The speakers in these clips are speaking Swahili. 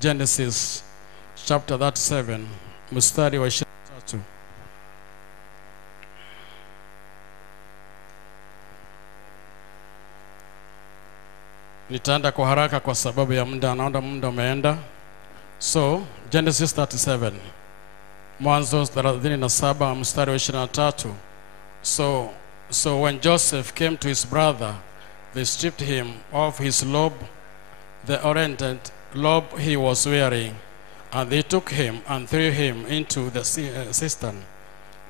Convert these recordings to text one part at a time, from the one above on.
Genesis chapter 37 mstari wa 23. Nitaenda kwa haraka kwa sababu ya muda, naona muda umeenda. So Genesis 37 Mwanzo 37 mstari wa 23. So when Joseph came to his brother, they stripped him of his robe, the ornament robe he was wearing, and they took him and threw him into the cistern.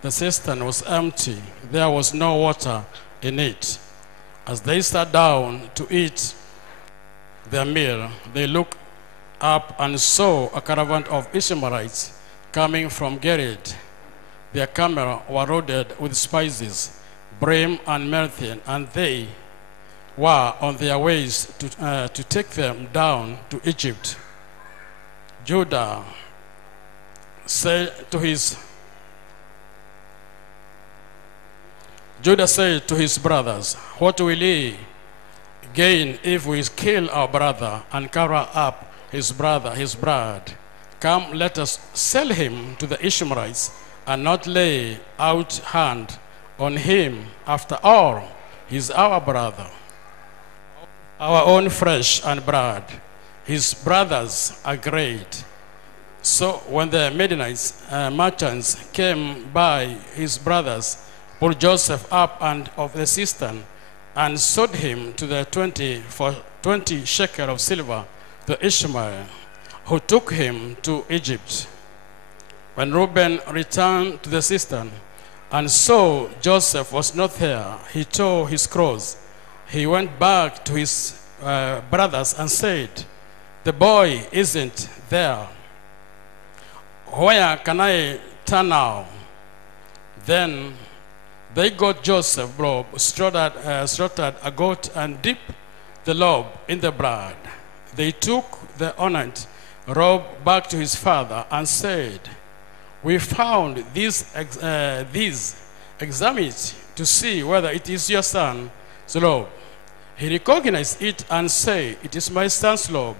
The cistern was empty, there was no water in it. As they sat down to eat their meal, they looked up and saw a caravan of Ishmaelites coming from Gerar. Their camels were loaded with spices, brim and myrrh, and they were on their ways to take them down to Egypt. Judah said to his brothers, "What will ye gain if we kill our brother and cover up his blood? Come, let us sell him to the Ishmaelites and not lay out hand on him. After all, he is our brother, our own flesh and blood." His brothers agreed. So when the Midianites merchants came by, his brothers pulled Joseph up and of the cistern and sold him to the 20 shekel of silver to Ishmael, who took him to Egypt. When Reuben returned to the cistern and saw Joseph was not there, he tore his clothes. He went back to his brothers and said, "The boy isn't there. Where can I turn now?" Then they got Joseph's robe, slaughtered a goat, and dipped the robe in the blood. They took the ornate robe back to his father and said, "We found these. Examine it to see whether it is your son's robe." He recognized it and said, "It is my son's robe.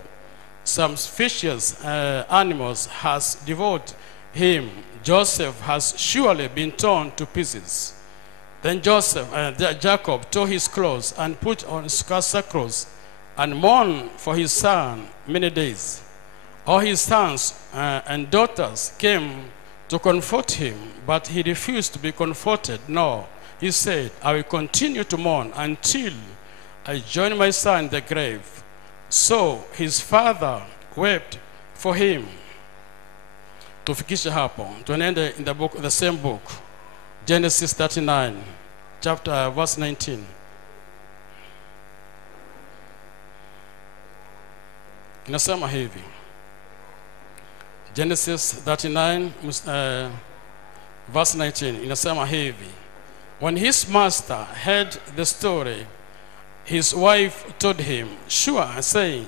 Some vicious animals has devoured him. Joseph has surely been torn to pieces." Then Jacob tore his clothes and put on sackcloth and mourned for his son many days. All his sons and daughters came to comfort him, but he refused to be comforted. No, he said, "I will continue to mourn until I join my son in the grave." So his father wept for him. Tufikisha hapo. Tuenende in the same book, Genesis 39, verse 19. Inasema hivi. Genesis 39, verse 19. Inasema hivi. When his master heard the story, his wife told him, "Sure," saying,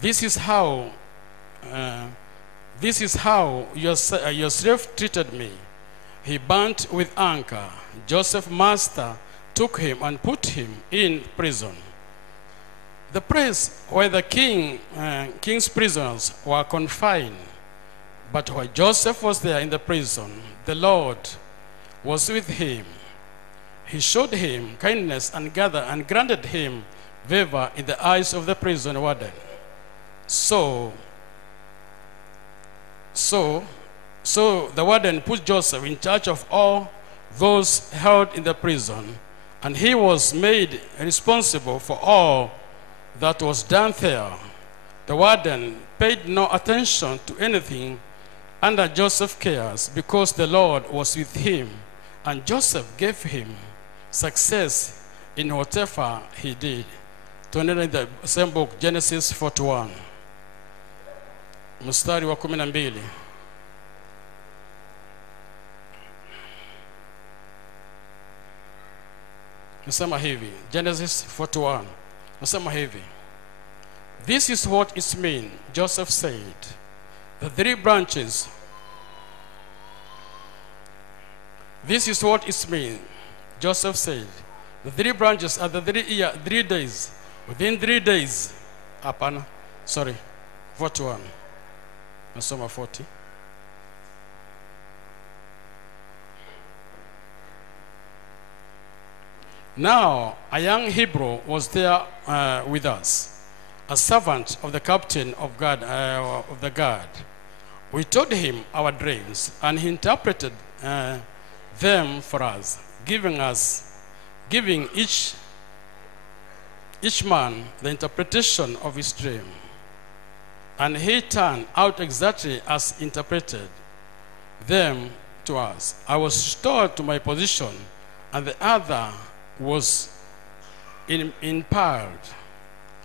This is how your slave treated me." He burnt with anger. Joseph's master took him and put him in prison, the place where the king's prisoners were confined. But while Joseph was there in the prison, the Lord was with him. He showed him kindness and granted him favor in the eyes of the prison warden. So the warden put Joseph in charge of all those held in the prison, and he was made responsible for all that was done there. The warden paid no attention to anything under Joseph's cares, because the Lord was with him, and Joseph gave him success in whatever he did. Tuendelea in the same book, Genesis 41. Mstari wa 12. Nasema hivi, Genesis 41. Nasema hivi. "This is what it means," Joseph said. "The three branches." This is what it means, Joseph said. "The three branches are the 3 days. Within 3 days, 41. Nasoma 40. Now a young Hebrew was there with us, a servant of the captain of the guard. We told him our dreams, and he interpreted them for us, giving each man the interpretation of his dream. And he turned out exactly as interpreted them to us. I was restored to my position, and the other was impaired.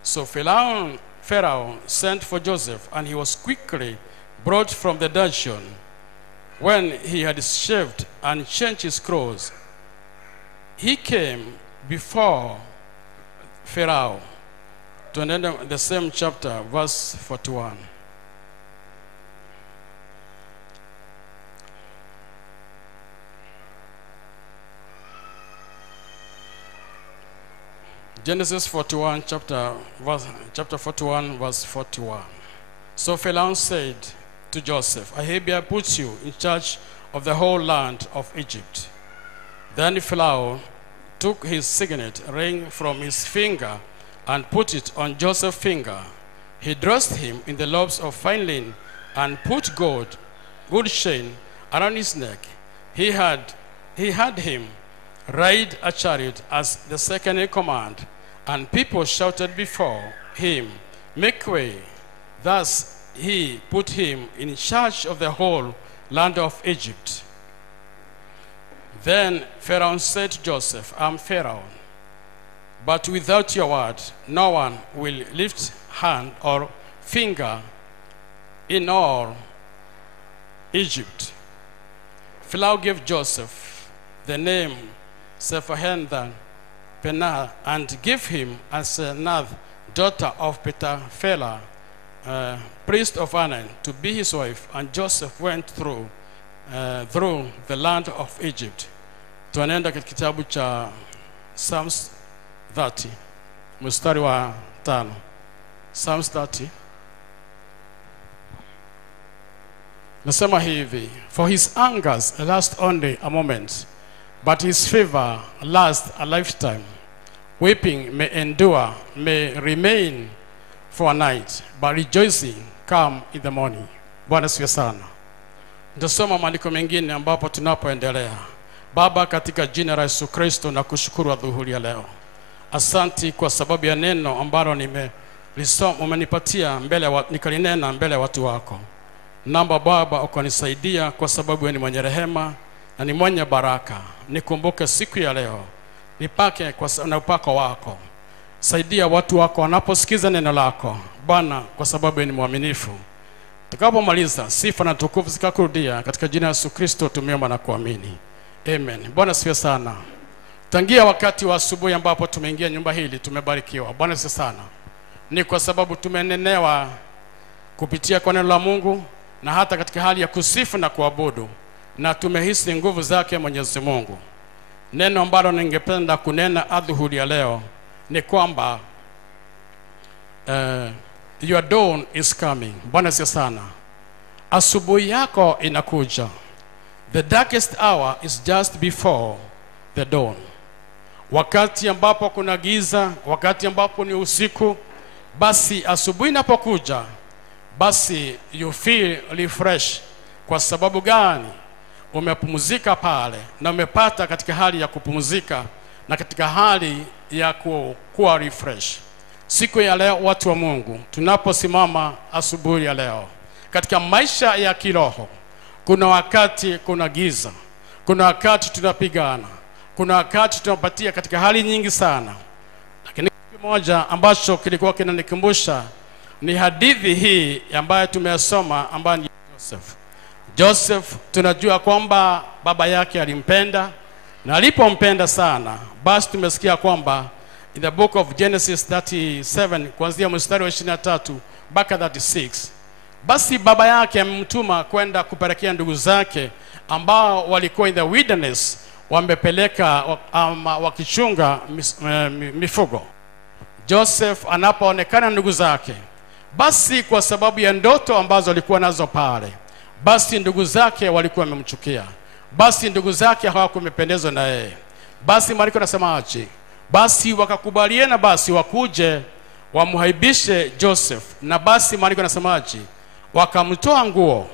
So Pharaoh sent for Joseph, and he was quickly brought from the dungeon. When he had shaved and changed his clothes, he came before Pharaoh. To end the same chapter, verse 41. Genesis 41, chapter 41, verse 41. So Pharaoh said to Joseph, I hereby put you in charge of the whole land of Egypt. Then Pharaoh took his signet ring from his finger and put it on Joseph's finger. He dressed him in the lobes of fine linen and put good chain around his neck. He had him ride a chariot as the second in command, and people shouted before him, make way. Thus he put him in charge of the whole land of Egypt. Then Pharaoh said to Joseph, I am Pharaoh, but without your word, no one will lift hand or finger in all Egypt. Pharaoh gave Joseph the name Sephar-Penah and gave him Asenath, daughter of Petaphelah, priest of Anan, to be his wife. And Joseph went through the land of Egypt. Tunaenda katika kitabu cha Psalms 30 mstari wa 5. Psalms 30 nasema hivi, for his angers last only a moment, but his favor lasts a lifetime. Weeping may endure, may remain for a night, but rejoicing come in the morning. Bwana sifiwe sana. Nitasoma maandiko mengine ambapo tunapoendelea. Baba, katika jina la Yesu Kristo na kushukuru adhuhuri ya leo. Asanti kwa sababu ya neno ambalo nimelisoma umenipatia nikalinena mbele ya watu wako. Naomba Baba ukanisaidia kwa sababu ni mwenye rehema na ni mwenye baraka. Nikumbuke siku ya leo. Nipake na upako wako. Saidia watu wako wanaposikiza neno lako. Bwana, kwa sababu ni mwaminifu. Tukapomaliza, sifa na tukufu zikakurudia katika jina la Yesu Kristo tumeomba na kuamini. Amen. Bwana sifiwe sana. Tangia wakati wa asubuhi ambapo tumeingia nyumba hili tumebarikiwa. Bwana sifiwe sana. Ni kwa sababu tumenenewa kupitia kwa neno la Mungu na hata katika hali ya kusifu na kuabudu, na tumehisi nguvu zake Mwenyezi Mungu. Neno ambalo ningependa kunena adhuhuri ya leo ni kwamba your dawn is coming. Bwana sifiwe sana. Asubuhi yako inakuja. The darkest hour is just before the dawn. Wakati ambapo kuna giza, wakati ambapo ni usiku, basi asubuhi inapokuja, basi you feel refresh. Kwa sababu gani? Umepumzika pale na umepata katika hali ya kupumzika na katika hali ya kuwa refresh. Siku ya leo watu wa Mungu, tunaposimama asubuhi ya leo katika maisha ya kiroho, kuna wakati kuna giza, kuna wakati tunapigana, kuna wakati tunapatia katika hali nyingi sana. Lakini kitu moja ambacho kilikuwa kinanikumbusha ni hadithi hii ambayo tumesoma, ambayo ni Joseph. Tunajua kwamba baba yake alimpenda, na alipompenda sana, basi tumesikia kwamba in the book of Genesis 37 kuanzia mstari wa 23 mpaka 36, basi baba yake amemtuma kwenda kupelekea ndugu zake ambao walikuwa in the wilderness, wamepeleka wakichunga mifugo. Joseph anapoonekana ndugu zake, Basi kwa sababu ya ndoto ambazo alikuwa nazo pale, basi ndugu zake walikuwa wamemchukia. Basi ndugu zake hawakumependezwa na yeye. Basi Maandiko yanasema aje? Basi wakakubaliana basi wakuje wamhaibishe Joseph. Na basi Maandiko yanasema aje? Wakamtoa nguo.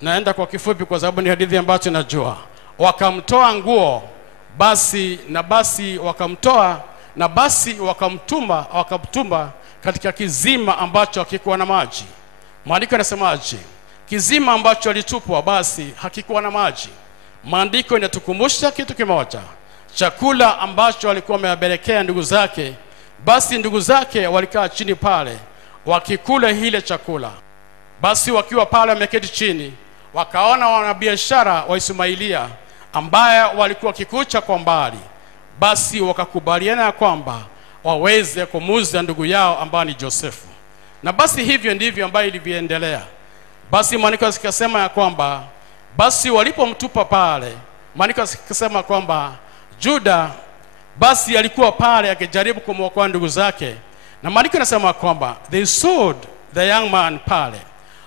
Naenda kwa kifupi kwa sababu ni hadithi ambayo najua. Wakamtoa nguo, basi wakamtoa, na basi wakamtuma katika kizima ambacho hakikuwa na maji. Maandiko yanasemaje? Kizima ambacho alitupwa basi hakikuwa na maji. Maandiko yanatukumbusha kitu kimoja, chakula ambacho alikuwa ameyabelekea ndugu zake. Basi ndugu zake walikaa chini pale wakikula ile chakula. Basi wakiwa pale wameketi chini, wakaona wanabiashara wa Ismailia ambaye walikuwa kikucha kwa mbali. Basi wakakubaliana kwamba waweze kumuuza ndugu yao ambaye ni Josefu. Na basi hivyo ndivyo ambayo ilivyoendelea. Basi Maandiko yakasema ya kwamba basi walipomtupa pale, Maandiko yakasema kwamba Juda basi alikuwa pale akijaribu kumwokoa ndugu zake. Na Maandiko yanasema kwamba they sold the young man pale.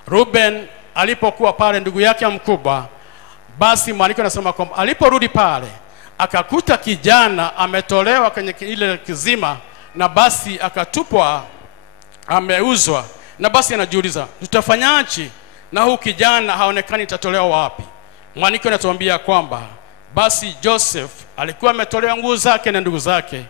Ruben alipokuwa pale ndugu yake mkubwa, basi Maandiko yanasema kwamba aliporudi pale akakuta kijana ametolewa kwenye ile kizima, na basi akatupwa, ameuzwa. Na basi anajiuliza, tutafanyaje na huu kijana haonekani tatolewa wapi? Maandiko yanatuambia kwamba basi Joseph alikuwa ametolewa nguo zake na ndugu zake.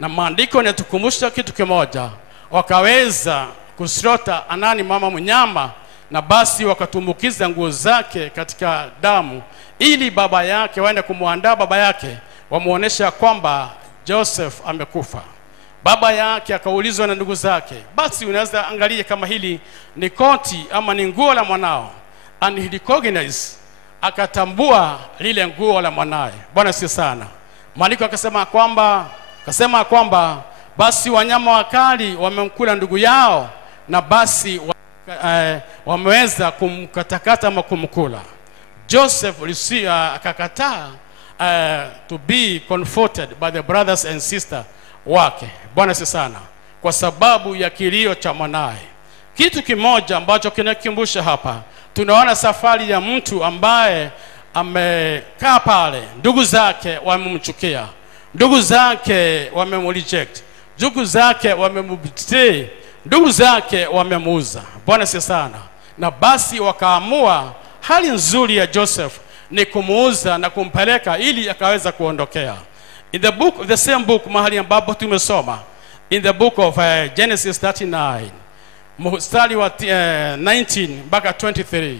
Na Maandiko yanatukumbusha kitu kimoja, wakaweza kusrota anani mama mnyama, na basi wakatumbukiza nguo zake katika damu, ili baba yake waende kumuandaa baba yake, wamuonesha kwamba Joseph amekufa. Baba yake akaulizwa na ndugu zake, basi unaweza angalia kama hili ni koti ama ni nguo la mwanao? And he recognized, akatambua lile nguo la mwanae. Bwana si sana. Maandiko akasema kwamba basi wanyama wakali wamemkula ndugu yao, na basi wameweza kumkatakata ama kumkula. Joseph akakataa to be comforted by the brothers and sister wake. Bwana si sana, kwa sababu ya kilio cha mwanae. Kitu kimoja ambacho kinakumbusha hapa, tunaona safari ya mtu ambaye amekaa pale, ndugu zake wamemchukia, ndugu zake wamemreject, ndugu zake wamembetray, ndugu zake wamemuuza. Bwana si sana. Na basi wakaamua hali nzuri ya Joseph ni kumuuza na kumpeleka ili akaweza kuondokea. In the same book mahali ambapo tumesoma, in the book of Genesis 39 mstari wa 19 mpaka 23,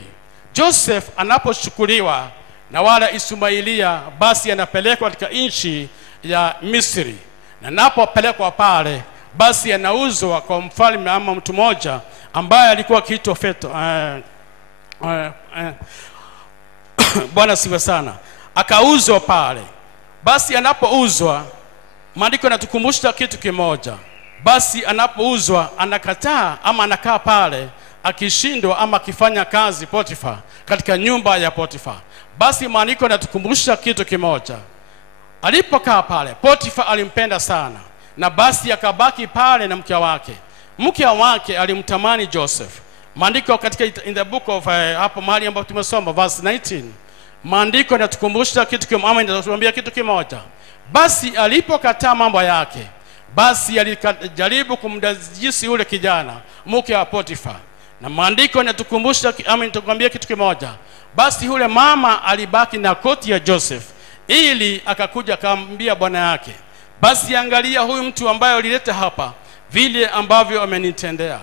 Joseph anapochukuliwa na wala Ismailia, basi anapelekwa katika nchi ya Misri. Na anapopelekwa pale, basi anauzwa kwa mfalme ama mtu mmoja ambaye alikuwa akiitwa Feto. Bwana siwe sana. Akauzwa pale. Basi anapouzwa, Maandiko yanatukumbusha kitu kimoja. Basi anapouzwa anakataa ama anakaa pale akishindwa ama akifanya kazi Potifa, katika nyumba ya Potifa. Basi Maandiko yanatukumbusha kitu kimoja. Alipokaa pale, Potifa alimpenda sana, na basi akabaki pale na mke wake. Mke wake alimtamani Joseph. Maandiko katika in the book of hapo mahali ambapo tumesoma verse 19, Maandiko yanatukumbusha kitu kimoja, ama yanatuambia kitu kimoja. Basi alipokataa mambo yake, basi alijaribu kumdajisi yule kijana mke wa Potifa. Na Maandiko yanatukumbusha ama yanatuambia kitu kimoja. Basi yule mama alibaki na koti ya Joseph, ili akakuja akamwambia bwana yake, basi angalia huyu mtu ambaye ulileta hapa, vile ambavyo amenitendea.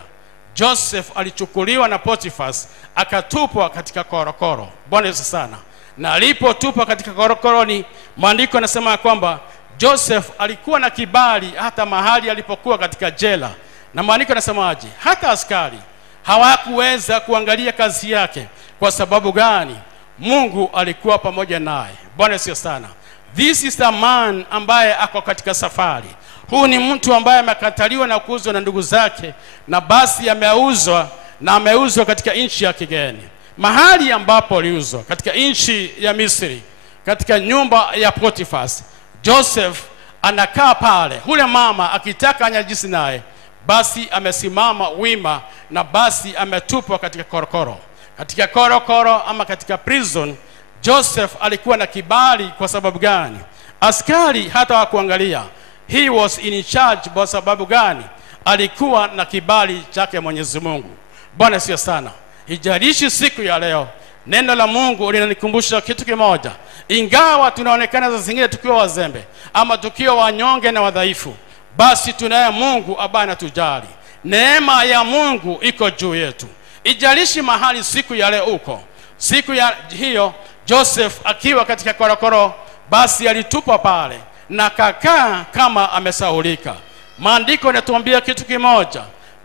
Joseph alichukuliwa na Potifas akatupwa katika korokoro. Bwana Yesu sana. Na alipotupwa katika korokoroni, Maandiko yanasema kwamba Joseph alikuwa na kibali hata mahali alipokuwa katika jela. Na Maandiko yanasemaje? Hata askari hawakuweza kuangalia kazi yake. Kwa sababu gani? Mungu alikuwa pamoja naye. Bwana Yesu sana. This is the man ambaye ako katika safari. Huu ni mtu ambaye amekataliwa na kuuzwa na ndugu zake, na basi ameuzwa katika nchi ya kigeni. Mahali ambapo aliuzwa katika nchi ya Misri, katika nyumba ya Potifas, Joseph anakaa pale. Hule mama akitaka anyajisi naye, basi amesimama wima, na basi ametupwa katika korokoro. Katika korokoro ama katika prison, Joseph alikuwa na kibali. Kwa sababu gani? Askari hata wakuangalia, he was in charge. Kwa sababu gani? Alikuwa na kibali chake Mwenyezi Mungu. Bwana sio sana. Hijalishi siku ya leo, neno la Mungu linanikumbusha kitu kimoja. Ingawa tunaonekana za zingine tukiwa wazembe ama tukiwa wanyonge na wadhaifu, basi tunaye Mungu ambaye anatujali. Neema ya Mungu iko juu yetu. Ijalishi mahali siku ya leo uko. Siku ya hiyo Joseph akiwa katika korokoro, basi alitupwa pale na kakaa kama amesahulika. Maandiko yanatuambia kitu kimoja.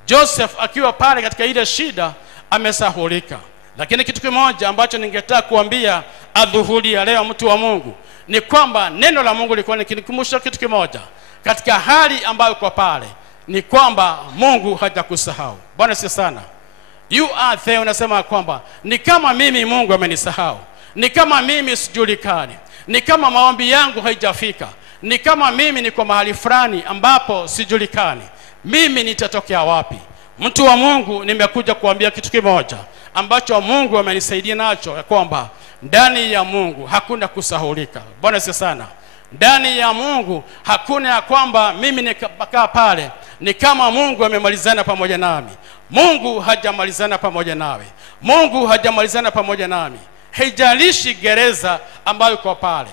Joseph akiwa pale katika ile shida amesahulika. Lakini kitu kimoja ambacho ningetaka kuambia adhuhuri ya leo, mtu wa Mungu, ni kwamba neno la Mungu liko nikinikumbusha kitu kimoja. Katika hali ambayo uko pale, ni kwamba Mungu hajakusahau. Bwana si sana. You are there, unasema kwamba ni kama mimi Mungu amenisahau, ni kama mimi sijulikani, ni kama maombi yangu haijafika, ni kama mimi niko mahali fulani ambapo sijulikani. Mimi nitatokea wapi? Mtu wa Mungu, nimekuja kuambia kitu kimoja ambacho Mungu amenisaidia nacho, ya kwamba ndani ya Mungu hakuna kusahulika. Bwana si sana. Ndani ya Mungu hakuna ya kwamba mimi nikakaa pale ni kama Mungu amemalizana pamoja nami. Mungu hajamalizana pamoja nawe. Mungu hajamalizana pamoja nami. Haijalishi gereza ambayo uko pale.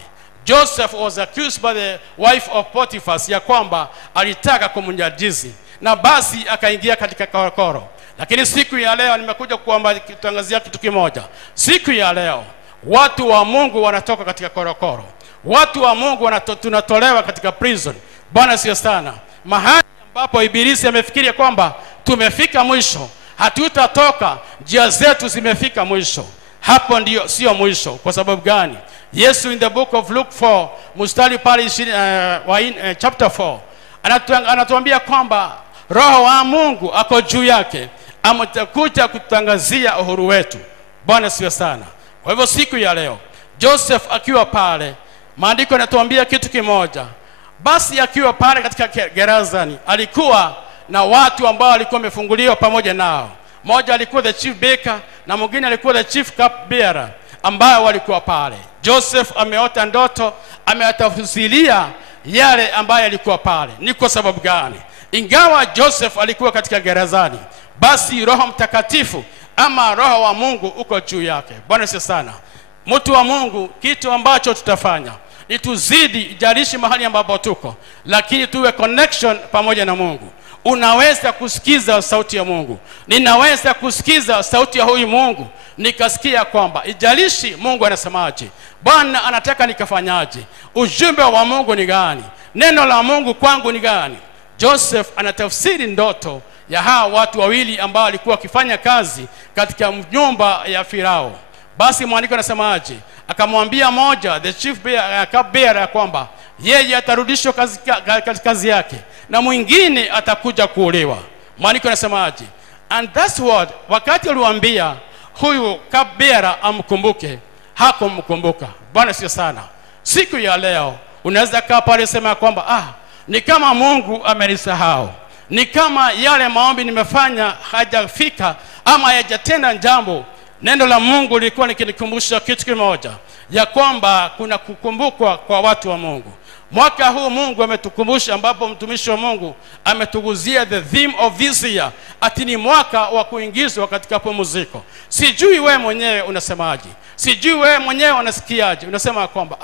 Joseph was accused by the wife of Potiphar ya kwamba alitaka kumnajisi, na basi akaingia katika korokoro. Lakini siku ya leo nimekuja kutangazia kitu kimoja. Siku ya leo watu wa Mungu wanatoka katika korokoro. Watu wa Mungu tunatolewa katika prison. Bwana sio sana. Mahali ambapo ibilisi amefikiria kwamba tumefika mwisho, hatutatoka, njia zetu zimefika mwisho. Hapo ndio sio mwisho. Kwa sababu gani? Yesu in the book of Luke 4 mstari pale chapter 4 anatuambia kwamba Roho wa Mungu ako juu yake, ametakuja kutangazia uhuru wetu. Bwana sio sana. Kwa hivyo siku ya leo Joseph akiwa pale, maandiko yanatuambia kitu kimoja. Basi akiwa pale katika gerezani, alikuwa na watu ambao walikuwa wamefunguliwa pamoja nao. Mmoja alikuwa the chief baker na mwingine alikuwa the chief cupbearer ambao walikuwa pale. Joseph ameota ndoto, ametafsiria yale ambayo alikuwa pale. Ni kwa sababu gani? Ingawa Joseph alikuwa katika gerezani, basi Roho Mtakatifu ama Roho wa Mungu uko juu yake. Bwana si sana. Mtu wa Mungu, kitu ambacho tutafanya ni tuzidi, ijalishi mahali ambapo tuko, lakini tuwe connection pamoja na Mungu. Unaweza kusikiza sauti ya Mungu. Ninaweza kusikiza sauti ya huyu Mungu, nikasikia kwamba ijalishi Mungu anasemaje, Bwana anataka nikafanyaje, ujumbe wa Mungu ni gani, neno la Mungu kwangu ni gani. Joseph anatafsiri ndoto ya hawa watu wawili ambao walikuwa wakifanya kazi katika nyumba ya Farao. Basi maandiko yanasemaje? Akamwambia moja, the chief cupbearer, kwamba yeye atarudishwa kazi yake na mwingine atakuja kuolewa. Maandiko yanasemaje? And that's what, wakati aliwaambia huyu cupbearer amkumbuke, hakumkumbuka. Bwana sio sana. Siku ya leo unaweza kaa pale sema kwamba ni kama Mungu amenisahau, ni kama yale maombi nimefanya hajafika ama hajatenda jambo. Neno la Mungu lilikuwa likinikumbusha kitu kimoja, ya kwamba kuna kukumbukwa kwa watu wa Mungu. Mwaka huu Mungu ametukumbusha, ambapo mtumishi wa Mungu ametuguzia the theme of this year, ati ni mwaka wa kuingizwa katika pumziko. Sijui wewe mwenyewe unasemaje, sijui wewe mwenyewe unasikiaje. Unasema kwamba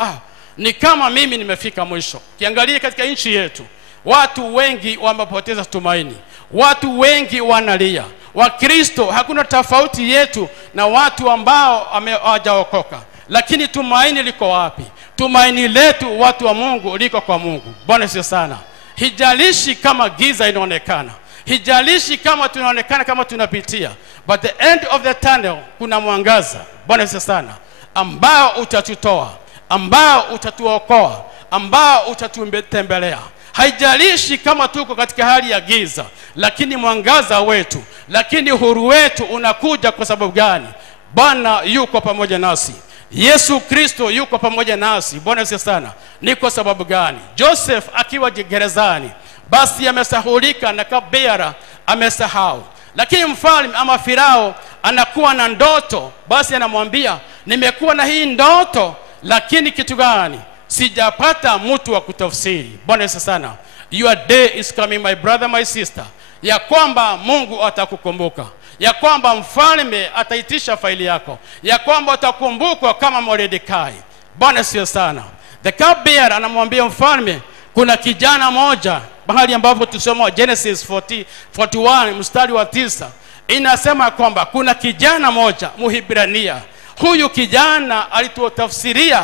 ni kama mimi nimefika mwisho. Kiangalia katika nchi yetu, watu wengi wamepoteza tumaini, watu wengi wanalia. Wakristo, hakuna tofauti yetu na watu ambao hawajaokoka. Lakini tumaini liko wapi? Tumaini letu watu wa Mungu liko kwa Mungu. Bwana sio sana. Hijalishi kama giza inaonekana, hijalishi kama tunaonekana kama tunapitia, but the end of the tunnel kuna mwangaza. Bwana sio sana, ambao utatutoa, ambao utatuokoa, ambao utatutembelea. Haijalishi kama tuko katika hali ya giza, lakini mwangaza wetu, lakini uhuru wetu unakuja. Kwa sababu gani? Bwana yuko pamoja nasi. Yesu Kristo yuko pamoja nasi. Bwana asifiwe sana. Ni kwa sababu gani? Joseph akiwa gerezani, basi amesahulika na Cupbearer amesahau. Lakini mfalme ama Farao anakuwa na ndoto, basi anamwambia, nimekuwa na hii ndoto, lakini kitu gani? Sijapata mtu wa kutafsiri. Bwana Yesu sana. Your day is coming, my brother, my sister, ya kwamba Mungu atakukumbuka, ya kwamba mfalme ataitisha faili yako, ya kwamba utakumbukwa kama Mordekai. Bwana Yesu sana. The Cupbearer anamwambia mfalme, kuna kijana moja, bahali ambapo tusoma Genesis 41 mstari wa 9, inasema kwamba kuna kijana moja Muhibrania. Huyu kijana alitutafsiria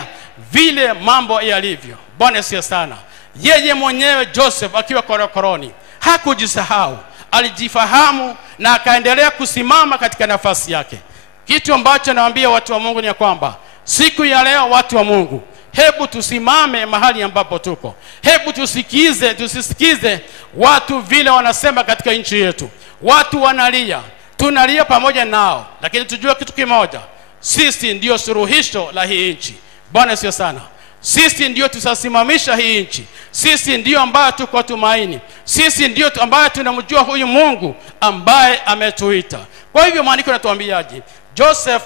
vile mambo yalivyo. Bwana Yesu sana. Yeye mwenyewe Joseph akiwa korokoroni hakujisahau, alijifahamu na akaendelea kusimama katika nafasi yake. Kitu ambacho nawaambia watu wa Mungu ni kwamba siku ya leo, watu wa Mungu, hebu tusimame mahali ambapo tuko. Hebu tusisikize watu vile wanasema katika nchi yetu. Watu wanalia, tunalia pamoja nao, lakini tujue kitu kimoja, sisi ndio suluhisho la hii nchi. Bwana Yesu sana. Sisi ndio tutasimamisha hii nchi. Sisi ndio ambao tuko tumaini. Sisi ndio ambao tunamjua huyu Mungu ambaye ametuita. Kwa hivyo maandiko yanatuambiaje? Joseph,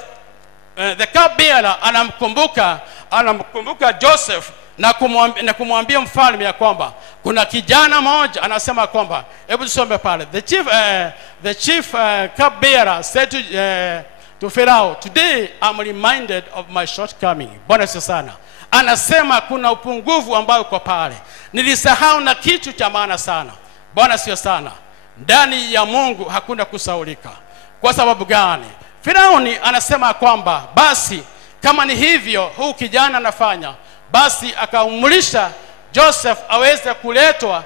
the Cupbearer anamkumbuka Joseph na kumwambia mfalme ya kwamba kuna kijana moja, anasema kwamba, hebu tusome pale. The chief Cupbearer said to Pharaoh, today I'm reminded of my shortcoming. Bwana Yesu sana. Anasema kuna upungufu ambao uko pale, nilisahau na kitu cha maana sana. Bwana Yesu sana. Ndani ya Mungu hakuna kusaulika. Kwa sababu gani? Firauni anasema kwamba basi kama ni hivyo huu kijana anafanya, basi akaumrisha Joseph aweze kuletwa,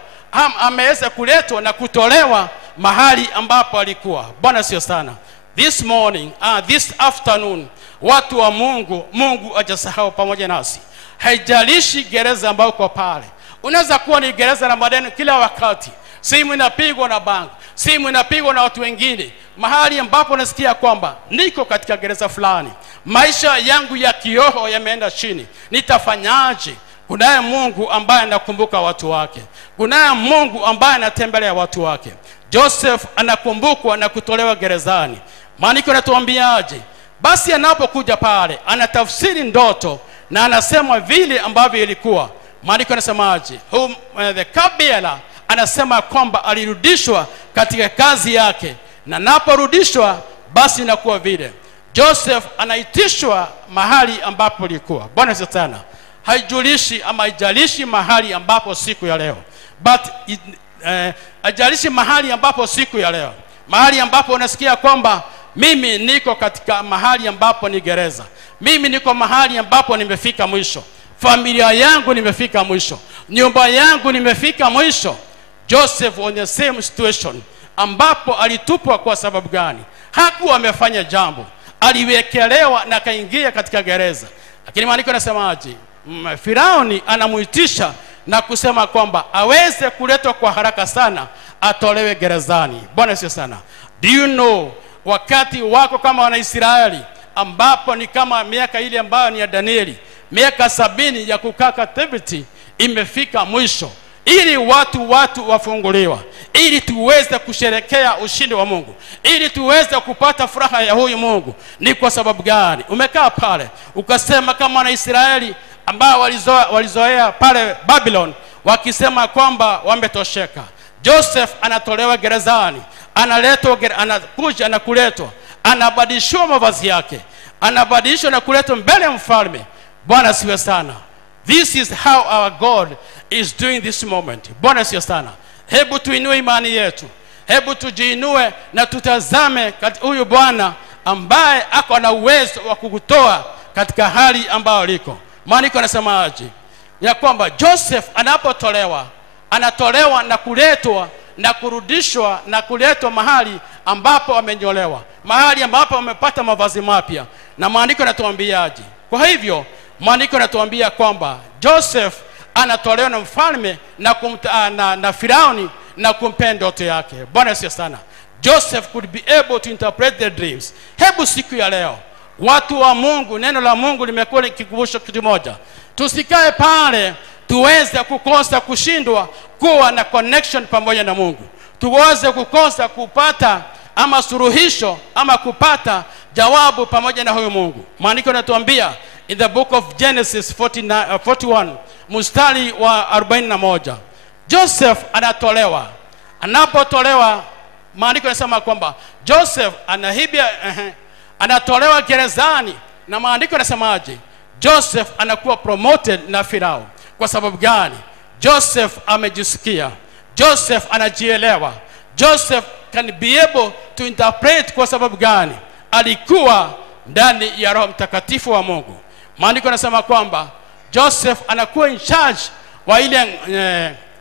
ameweza kuletwa na kutolewa mahali ambapo alikuwa. Bwana Yesu sana. This morning, this afternoon, watu wa Mungu, Mungu hajasahau pamoja nasi. Haijalishi gereza ambayo uko pale. Unaweza kuwa ni gereza la madeni kila wakati. Simu inapigwa na bank, simu inapigwa na watu wengine. Mahali ambapo nasikia kwamba niko katika gereza fulani, maisha yangu ya kiroho yameenda chini, nitafanyaje? Kunaye Mungu ambaye anakumbuka watu wake. Kunaye Mungu ambaye anatembelea watu wake. Joseph anakumbukwa na kutolewa gerezani. Maandiko yanatuambiaje? Basi anapokuja pale, anatafsiri ndoto na anasema vile ambavyo ilikuwa. Maandiko yanasemaje? The Cupbearer anasema kwamba alirudishwa katika kazi yake, na naporudishwa basi inakuwa vile. Joseph anaitishwa mahali ambapo alikuwa. Bwana Yesu sana. Haijulishi ama haijalishi mahali ambapo siku ya leo, but hajalishi mahali ambapo siku ya leo, mahali ambapo unasikia kwamba mimi niko katika mahali ambapo ni gereza, mimi niko mahali ambapo nimefika mwisho, familia yangu nimefika mwisho, nyumba yangu nimefika mwisho. Joseph on the same situation, ambapo alitupwa kwa sababu gani? Hakuwa amefanya jambo, aliwekelewa na kaingia katika gereza. Lakini maandiko yanasemaje? Firauni anamuitisha na kusema kwamba aweze kuletwa kwa haraka sana, atolewe gerezani. Bwana Yesu sana. Do you know, wakati wako kama Wanaisraeli, ambapo ni kama miaka ile ambayo ni ya Danieli, miaka 70 ya kukaa captivity imefika mwisho, ili watu wafunguliwa, ili tuweze kusherekea ushindi wa Mungu, ili tuweze kupata furaha ya huyu Mungu. Ni kwa sababu gani? Umekaa pale ukasema kama Wanaisraeli ambao walizoea pale Babylon, wakisema kwamba wametosheka. Joseph anatolewa gerezani, anakuja na kuletwa, anabadilishwa mavazi yake, anabadilishwa na kuletwa mbele ya mfalme. Bwana siwe sana. This is how our God is doing this moment. Bwana siwe sana. Hebu tuinue imani yetu, hebu tujiinue na tutazame huyu Bwana ambaye ako na uwezo wa kukutoa katika hali ambayo liko. Maandiko yanasemaje? Ya kwamba Joseph anapotolewa, anatolewa na kuletwa na kurudishwa na kuletwa mahali ambapo amenyolewa, mahali ambapo amepata mavazi mapya. Na maandiko yanatuambiaje? Kwa hivyo maandiko yanatuambia kwamba Joseph anatolewa na mfalme na Firauni na kumpenda ndoto yake. Bwana Yesu sana. Joseph could be able to interpret the dreams. Hebu siku ya leo, watu wa Mungu, neno la Mungu limekuwa likikumbusha kitu moja. Tusikae pale tuweze kukosa kushindwa kuwa na connection pamoja na Mungu, tuweze kukosa kupata ama suluhisho ama kupata jawabu pamoja na huyu Mungu. Maandiko yanatuambia in the book of Genesis 41 mstari wa 41, Joseph anatolewa. Anapotolewa, maandiko yanasema kwamba Joseph anatolewa gerezani, na maandiko yanasemaje? Joseph anakuwa promoted na Farao. Kwa sababu gani? Joseph amejisikia, Joseph anajielewa, Joseph can be able to interpret. Kwa sababu gani? Alikuwa ndani ya Roho Mtakatifu wa Mungu. Maandiko yanasema kwamba Joseph anakuwa in charge wa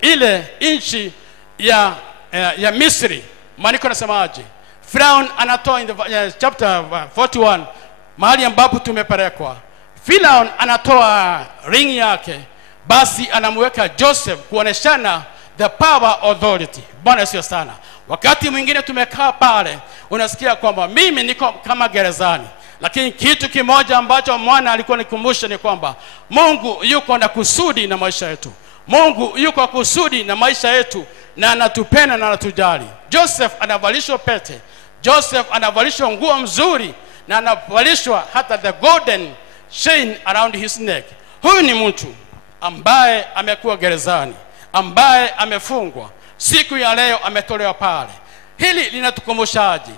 ile nchi ya Misri. Maandiko yanasemaje? Farao anatoa in the chapter 41, mahali ambapo tumepelekwa, Farao anatoa ring yake, basi anamweka Joseph kuoneshana the power authority. Bwana sio sana. Wakati mwingine tumekaa pale, unasikia kwamba mimi niko kama gerezani, lakini kitu kimoja ambacho mwana alikuwa nikumbusha ni kwamba Mungu yuko na kusudi na maisha yetu. Mungu yuko kusudi na maisha yetu, na anatupenda na anatujali. Joseph anavalishwa pete, Joseph anavalishwa nguo mzuri, na anavalishwa hata the golden chain around his neck. Huyu ni mtu ambaye amekuwa gerezani, ambaye amefungwa. Siku ya leo ametolewa pale. Hili linatukumbushaje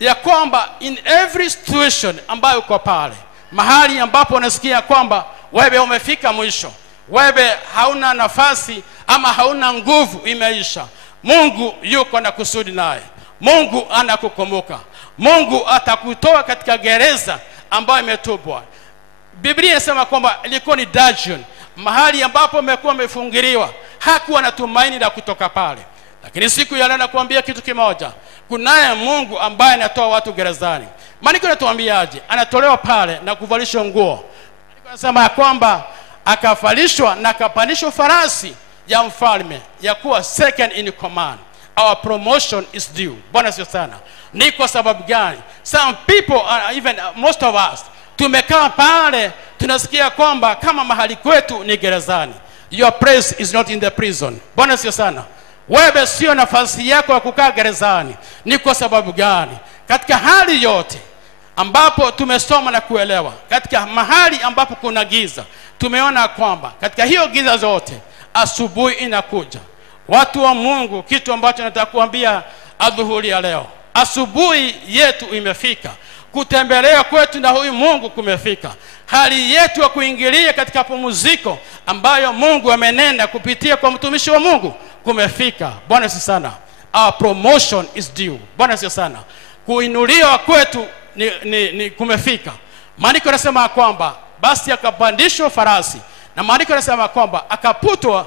ya kwamba in every situation ambayo uko pale, mahali ambapo unasikia kwamba wewe umefika mwisho, wewe hauna nafasi ama hauna nguvu, imeisha, Mungu yuko na kusudi naye. Mungu anakukumbuka. Mungu atakutoa katika gereza ambayo imetupwa. Biblia inasema kwamba ilikuwa ni dungeon, mahali ambapo umekuwa umefungiliwa, hakuwa na tumaini la kutoka pale. Lakini siku ya leo nakuambia kitu kimoja, kunaye Mungu ambaye anatoa watu gerezani. Maandiko yanatuambiaje? Anatolewa pale na kuvalishwa nguo. Maandiko yanasema kwamba akavalishwa na akapandishwa farasi ya mfalme, ya kuwa second in command. Our promotion is due. Bwana sio sana. Ni kwa sababu gani? Some people, even most of us, tumekaa pale tunasikia kwamba kama mahali kwetu ni gerezani. Your place is not in the prison. Bwana sio sana. Wewe sio nafasi yako ya kukaa gerezani. Ni kwa sababu gani? Katika hali yote ambapo tumesoma na kuelewa, katika mahali ambapo kuna giza, tumeona kwamba katika hiyo giza zote asubuhi inakuja. Watu wa Mungu, kitu ambacho nataka kuambia adhuhuri ya leo, asubuhi yetu imefika. Kutembelea kwetu na huyu Mungu kumefika. Hali yetu ya kuingilia katika pumziko ambayo Mungu amenena kupitia kwa mtumishi wa Mungu kumefika. Bwana si sana. Our promotion is due. Bwana si sana. Kuinuliwa kwetu ni kumefika. Maandiko yanasema kwamba basi akapandishwa farasi, na maandiko yanasema kwamba akaputwa,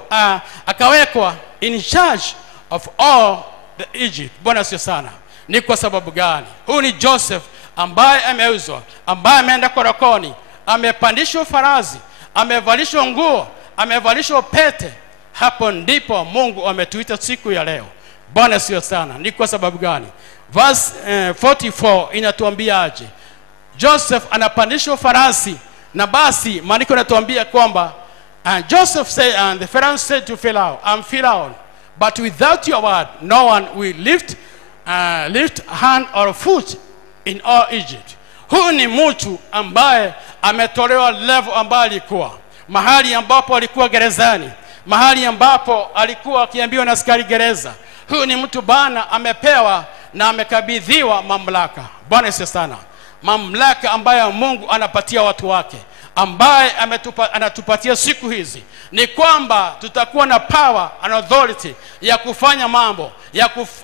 akawekwa in charge of all the Egypt. Bwana si sana. Ni kwa sababu gani? Huyu ni Joseph ambaye ameuzwa, ambaye ameenda korokoni, amepandishwa farasi, amevalishwa nguo, amevalishwa pete. Hapo ndipo Mungu ametuita siku ya leo. Bwana sio sana. Ni kwa sababu gani? Verse 44 inatuambiaje? Joseph anapandishwa farasi, na basi maandiko yanatuambia kwamba Joseph said, and the Pharaoh said to Pharaoh, I'm Pharaoh, but without your word no one will lift hand or foot in all Egypt. Huyu ni mtu ambaye ametolewa level ambayo alikuwa, mahali ambapo alikuwa gerezani, mahali ambapo alikuwa akiambiwa na askari gereza. Huyu ni mtu bana amepewa na amekabidhiwa mamlaka. Bwana Yesu sana. Mamlaka ambayo Mungu anapatia watu wake, ambaye anatupatia siku hizi, ni kwamba tutakuwa na power and authority ya kufanya mambo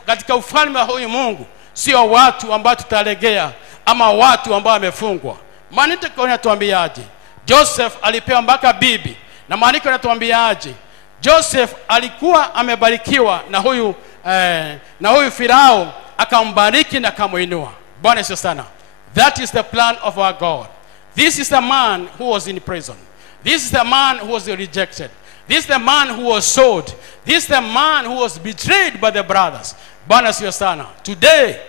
katika ufalme wa huyu Mungu. Sio watu ambao tutalegea ama watu ambao wamefungwa. Maandiko yanatuambiaje? Joseph alipewa mpaka bibi, na maandiko yanatuambiaje? Joseph alikuwa amebarikiwa na huyu Farao, akambariki na akamuinua. Bwana Yesu sana. That is the plan of our God. This is the man who was in prison. This is the man who was rejected. This is the man who was sold. This is the man who was betrayed by the brothers. Bwana Yesu sana. Today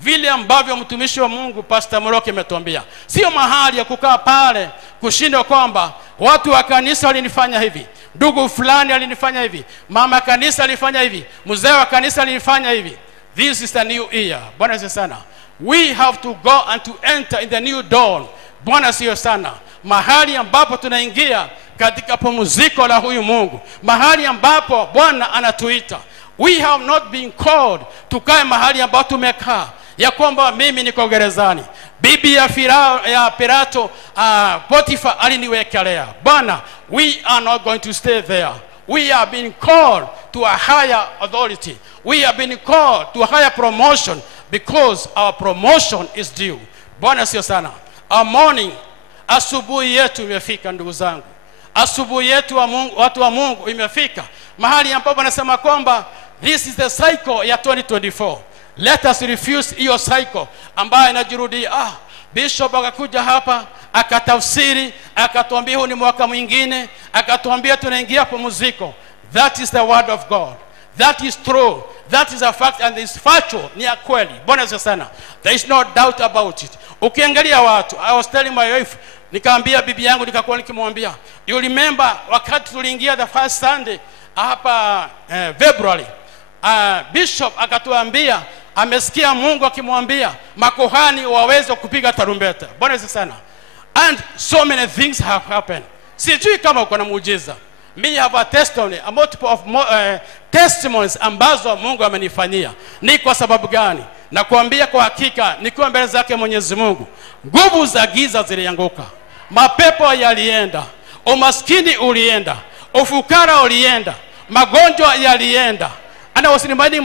vile ambavyo mtumishi wa Mungu Pastor Moroke ametuambia. Sio mahali ya kukaa pale kushindwa kwamba watu wa kanisa walinifanya hivi, ndugu fulani alinifanya hivi, mama kanisa alifanya hivi, mzee wa kanisa alinifanya hivi. This is the new year. Bwana asifiwe sana. We have to go and to enter in the new dawn. Bwana asifiwe sana. Mahali ambapo tunaingia katika pumziko la huyu Mungu, mahali ambapo Bwana anatuita. We have not been called tukae mahali ambapo tumekaa ya kwamba mimi niko gerezani, bibi ya Pilato Potifa aliniwekelea. Bwana, we are not going to stay there. We have been called to a higher authority. We have been called to a higher promotion because our promotion is due. Bwana sio sana. Our morning, asubuhi yetu imefika ndugu zangu. Asubuhi yetu wa Mungu, watu wa Mungu imefika. Mahali ambapo anasema kwamba this is the cycle ya 2024. Let us refuse hiyo cycle ambayo inajirudia. Bishop akakuja hapa akatafsiri, akatuambia huu ni mwaka mwingine, akatuambia tunaingia pumziko. That is the word of God. That is true. That is a fact and is factual. Ni ya kweli. Bwana sana. There is no doubt about it. Ukiangalia watu, I was telling my wife, nikaambia bibi yangu, nikakuwa nikimwambia, you remember wakati tuliingia the first Sunday hapa February, Bishop akatuambia amesikia Mungu akimwambia makuhani waweze kupiga tarumbeta. Bwana sana. And so many things have happened. Sijui kama uko na muujiza. Me have a testimony, a multiple of testimonies ambazo Mungu amenifanyia. Ni kwa sababu gani? Na kuambia kwa hakika nikiwa mbele zake Mwenyezi Mungu, nguvu za giza zilianguka, mapepo yalienda, umaskini ulienda, ufukara ulienda, magonjwa yalienda. And I was reminding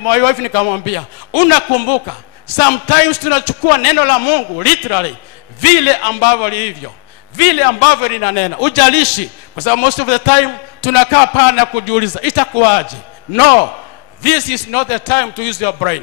my wife, nikamwambia, unakumbuka sometimes tunachukua neno la Mungu literally vile ambavyo lilivyo, vile ambavyo linanena, ujalishi, kwa sababu most of the time tunakaa pale na kujiuliza itakuwaje. No, this is not the time to use your brain.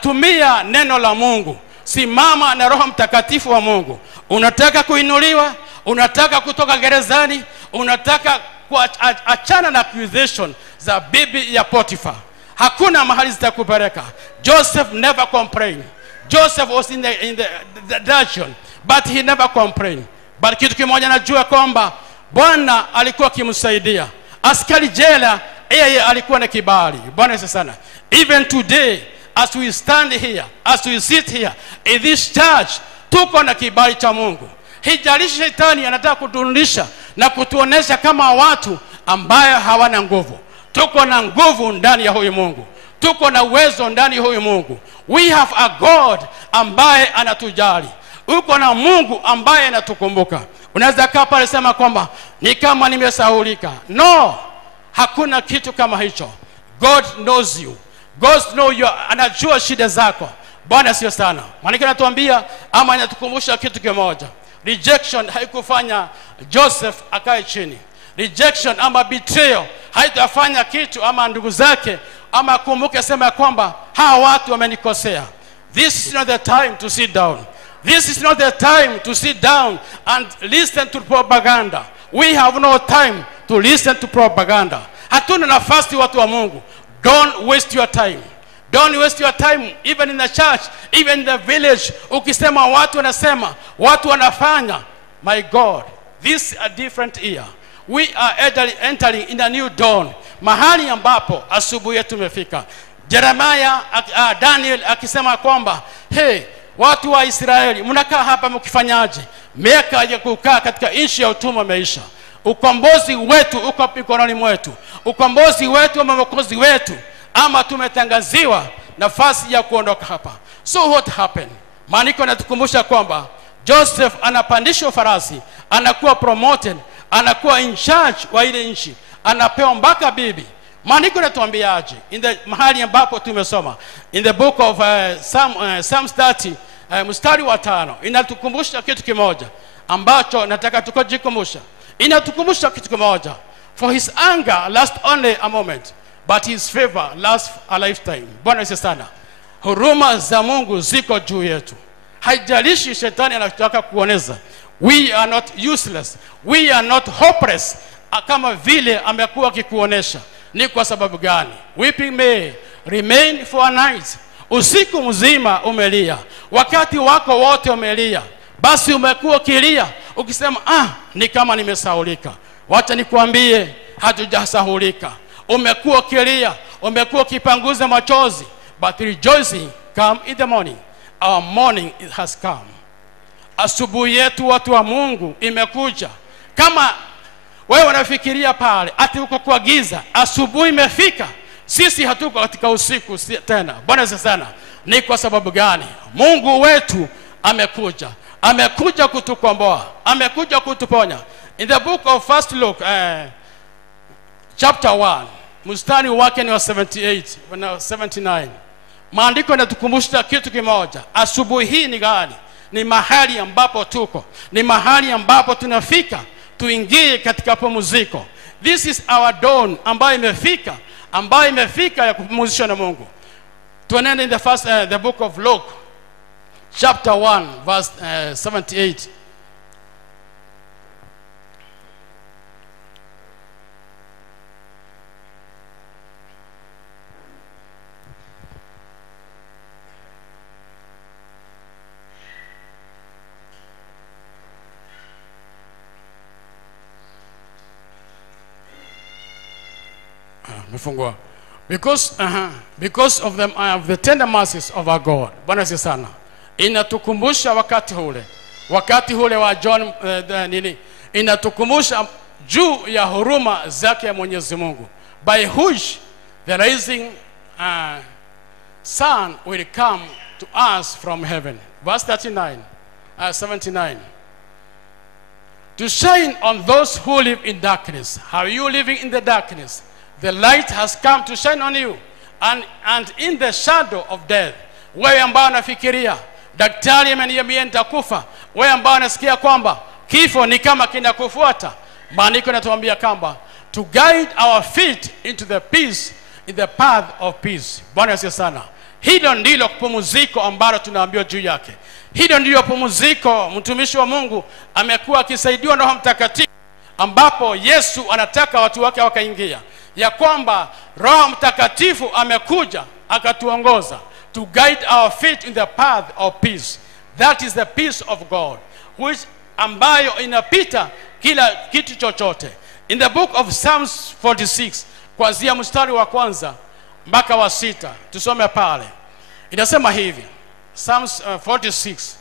Tumia neno la Mungu, simama na Roho Mtakatifu wa Mungu. Unataka kuinuliwa, unataka kutoka gerezani, unataka kuachana na accusation za bibi ya Potifa, hakuna mahali zitakupeleka. Joseph never complained. Joseph was in the dungeon, but he never complained. But kitu kimoja najua kwamba Bwana alikuwa akimsaidia. Askari jela yeye alikuwa na kibali. Bwana sana. Even today as we stand here, as we sit here in this church, tuko na kibali cha Mungu. Hijalishi shetani anataka kutunisha na kutuonesha kama watu ambaye hawana nguvu. Tuko na nguvu ndani ya huyu Mungu. Tuko na uwezo ndani ya huyu Mungu. We have a God ambaye anatujali. Uko na Mungu ambaye anatukumbuka. Unaweza kaa pale sema kwamba ni kama nimesahulika. No, hakuna kitu kama hicho. God knows you. God knows you. Anajua shida zako. Bwana sio sana. Maana anatuambia ama anatukumbusha kitu kimoja. Rejection haikufanya Joseph akae chini. Rejection ama betrayal haitafanya kitu ama ndugu zake ama kumbuke sema kwamba hawa watu wamenikosea. This is not the time to sit down. This is not the time to sit down and listen to propaganda. We have no time to listen to propaganda. Hatuna nafasi watu wa Mungu. Don't waste your time. Don't waste your time even in the church, even in the village. Ukisema watu wanasema, watu wanafanya. My God, this is a different year. We are entering in a new dawn. Mahali ambapo asubuhi yetu imefika. Jeremiah, Daniel akisema kwamba, hey, watu wa Israeli, mnakaa hapa mkifanyaje? Miaka ya kukaa katika nchi ya utumwa imeisha. Ukombozi wetu uko mikononi mwetu. Ukombozi wetu ama mwokozi wetu ama tumetangaziwa nafasi ya kuondoka hapa. So what happened? Maandiko yanatukumbusha kwamba Joseph anapandishwa farasi, anakuwa promoted, anakuwa in charge wa ile nchi, anapewa mpaka bibi. Maandiko yanatuambiaje? In the mahali ambapo tumesoma in the book of Psalms 30 mstari wa 5 inatukumbusha kitu kimoja ambacho nataka tukajikumbusha. Inatukumbusha kitu kimoja. For his anger lasts only a moment, but his favor lasts a lifetime. Bwana Yesu sana. Huruma za Mungu ziko juu yetu. Haijalishi shetani anataka kuoneza. We are not useless. We are not hopeless. Kama vile amekuwa akikuonesha. Ni kwa sababu gani? Weeping may remain for a night. usiku mzima umelia, wakati wako wote umelia, basi umekuwa kilia ukisema ni kama nimesaulika. Wacha nikwambie, hatujasahulika. Umekuwa kilia, umekuwa kipanguza machozi, but rejoicing come in the morning. Our morning has come. Asubuhi yetu watu wa Mungu imekuja. Kama wewe unafikiria pale ati uko kwa giza, asubuhi imefika. Sisi hatuko katika usiku tena. Bwana sana. Ni kwa sababu gani? Mungu wetu amekuja. Amekuja kutukomboa, amekuja kutuponya. In the book of First Luke chapter 1, mstari wake ni wa 78 na 79. Maandiko yanatukumbusha kitu kimoja. Asubuhi hii ni gani? Ni mahali ambapo tuko, ni mahali ambapo tunafika tuingie katika pumziko. This is our dawn ambayo imefika ya kupumzishwa na Mungu. Tuenende in the book of Luke chapter 1 verse 78. Because of the tender mercies of our God. Bwana sana. Inatukumbusha wakati ule wa John inatukumbusha juu ya huruma zake ya Mwenyezi Mungu, by which the rising sun will come to us from heaven. Verse 79. To shine on those who live in darkness. Are you living in the darkness? The light has come to shine on you. And in the shadow of death. Wewe ambao unafikiria daktari ameniambia nitakufa, wewe ambao unasikia kwamba kifo ni kama kinakufuata, maandiko yanatuambia kwamba to guide our feet into the peace, in the path of peace. Bwana asifiwe sana. Hilo ndilo pumziko ambalo tunaambiwa juu yake. Hilo ndilo pumziko mtumishi wa Mungu amekuwa akisaidiwa na Roho Mtakatifu, ambapo Yesu anataka watu wake wakaingia, ya kwamba Roho Mtakatifu amekuja akatuongoza to guide our feet in the path of peace. That is the peace of God, which ambayo inapita kila kitu chochote. In the book of Psalms 46, kuanzia mstari wa kwanza mpaka wa 6, tusome pale. Inasema hivi, Psalms 46.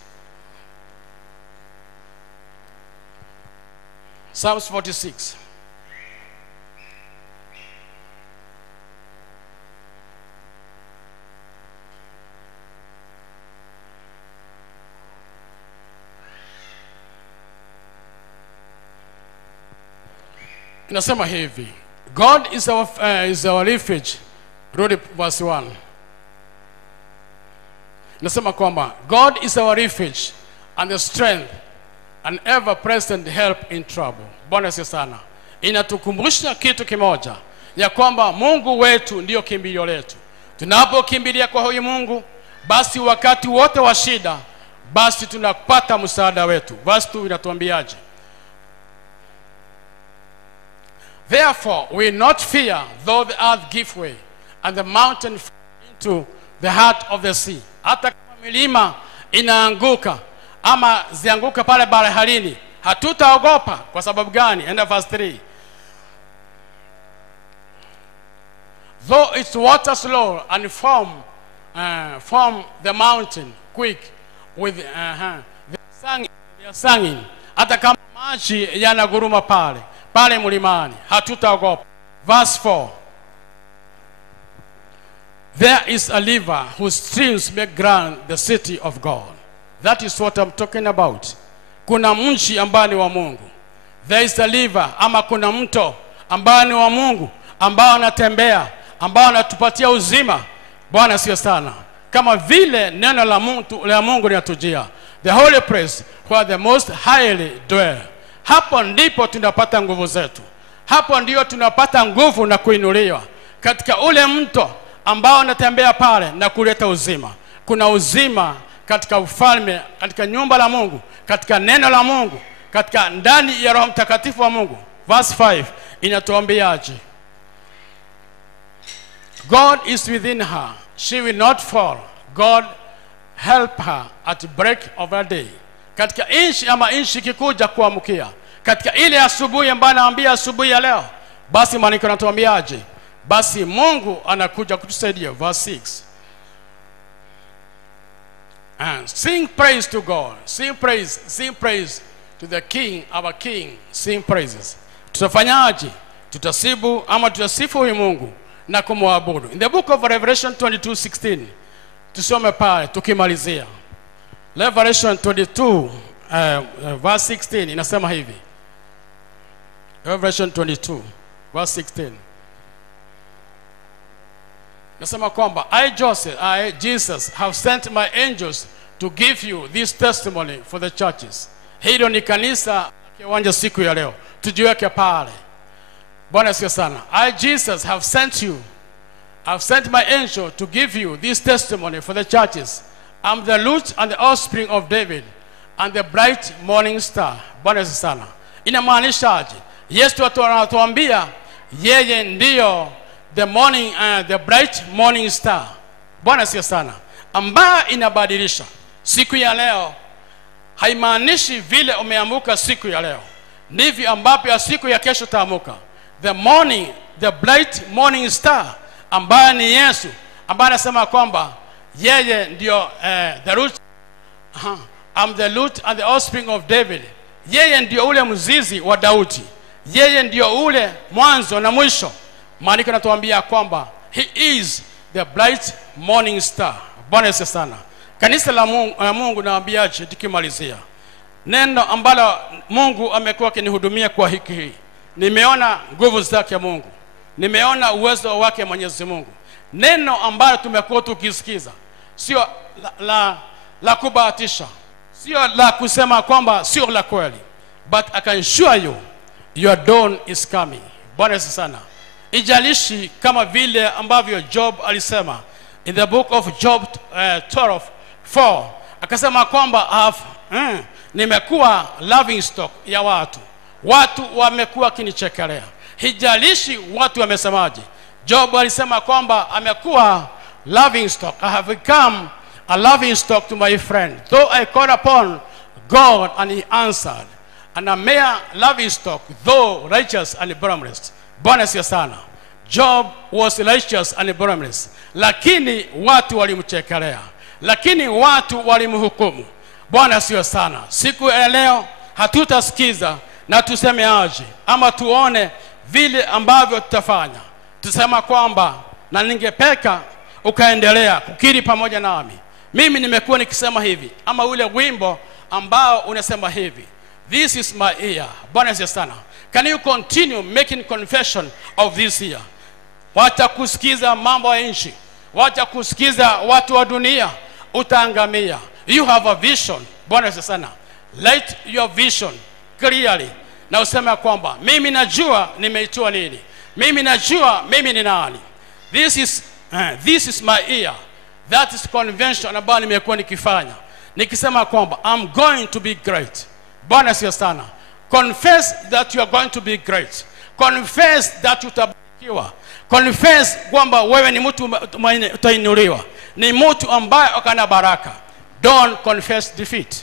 Psalms 46. Inasema hivi, God is our refuge. Rudi verse 1. Inasema kwamba God is our refuge and the strength, an ever-present help in trouble. Bwana sana. Inatukumbusha kitu kimoja, ya kwamba Mungu wetu ndio kimbilio letu. Tunapokimbilia kwa huyu Mungu, basi wakati wote wa shida, basi tunapata msaada wetu. Verse 2 inatuambiaje? Therefore we not fear, though the earth give way and the mountain fall into the heart of the sea. Hata kama milima inaanguka ama zianguka pale baharini, hatutaogopa. Kwa sababu gani? End of verse 3. Though its waters roll and form the mountain quick with the singing. Hata kama maji yanaguruma pale mlimani, hatutaogopa. Verse 4. There is a river whose streams make grand the city of God. That is what I'm talking about. Kuna mji ambao ni wa Mungu. There is a river, ama kuna mto ambao ni wa Mungu, ambao anatembea, ambao anatupatia uzima. Bwana sio sana. Kama vile neno la Mungu linatujia. The holy place where the most highly dwell. Hapo ndipo tunapata nguvu zetu. Hapo ndio tunapata nguvu na kuinuliwa. Katika ule mto ambao anatembea pale na kuleta uzima. Kuna uzima katika ufalme, katika nyumba la Mungu, katika neno la Mungu, katika ndani ya Roho Mtakatifu wa Mungu. Verse 5 inatuambiaje? God is within her, she will not fall. God help her at break of her day. Katika inchi ama inchi kikuja kuamkia, katika ile asubuhi ambayo naambia asubuhi ya leo, basi maandiko yanatuambiaje? Basi Mungu anakuja kutusaidia. Verse 6. And sing praise to God. Sing praise to the King, our King. Sing praises. Tutafanyaje? Tutasibu ama tutasifu huyu Mungu na kumwabudu. In the book of Revelation 22:16, tusome pale tukimalizia. Revelation 22 verse 16 inasema hivi. Revelation 22 verse 16. Nasema kwamba I Jesus have sent my angels to give you this testimony for the churches. Hilo ni kanisa kiwanja siku ya leo. Tujiweke pale. Bwana asifiwe sana. I Jesus have sent my angel to give you this testimony for the churches. I'm the root and the offspring of David and the bright morning star. Bwana asifiwe sana. Inamaanishaje? Yesu anatuambia yeye ndio the bright morning star. Bwana asifiwe sana. Ambayo inabadilisha siku ya leo. Haimaanishi vile umeamuka siku ya leo ndivyo ambapo ya siku ya kesho taamuka. The bright morning star ambaye ni Yesu, ambaye anasema kwamba yeye ndio the root, I'm the root and the offspring of David. Yeye ndio ule mzizi wa Daudi. Yeye ndio ule mwanzo na mwisho. Maandiko yanatuambia kwamba he is the bright morning star. Bwana asifiwe sana. Kanisa la Mungu naambiaje tukimalizia? Neno ambalo Mungu amekuwa akinihudumia kwa hiki. Nimeona nguvu zake Mungu. Nimeona uwezo wake Mwenyezi Mungu. Neno ambalo tumekuwa tukisikiza sio la kubahatisha. Sio la kusema kwamba sio la kweli. But I can assure you your dawn is coming. Bwana asifiwe sana. Ijalishi kama vile ambavyo Job alisema in the book of Job 12:4, akasema kwamba nimekuwa loving stock ya watu wamekuwa kinichekelea. Hijalishi watu wamesemaje. Job alisema kwamba amekuwa loving stock. I have become a loving stock to my friend. Though I called upon God and he answered. And a mere loving stock, though righteous and blameless. Bwana asifiwe sana. Job was righteous and blameless. Lakini watu walimchekelea. Lakini watu walimhukumu. Bwana asifiwe sana. Siku ya leo hatutasikiza na tuseme aje ama tuone vile ambavyo tutafanya. Tusema kwamba na ningepeka ukaendelea kukiri pamoja nami. Mimi nimekuwa nikisema hivi ama ule wimbo ambao unasema hivi. This is my ear. Bwana asifiwe sana. Can you continue making confession of this year? Wacha kusikiza mambo ya nchi. Wacha kusikiza watu wa dunia. Utaangamia. You have a vision. Bwana asifiwe sana. Light your vision clearly. Na useme kwamba mimi najua nimeitwa nini. Mimi najua mimi ni nani. This is my ear. That is convention ambayo nimekuwa nikifanya. Nikisema kwamba I'm going to be great. Bwana asifiwe sana. Confess that you are going to be great. Confess that utabarikiwa. Confess kwamba wewe ni mtu utainuliwa. Ni mtu ambaye akana baraka. Don't confess defeat.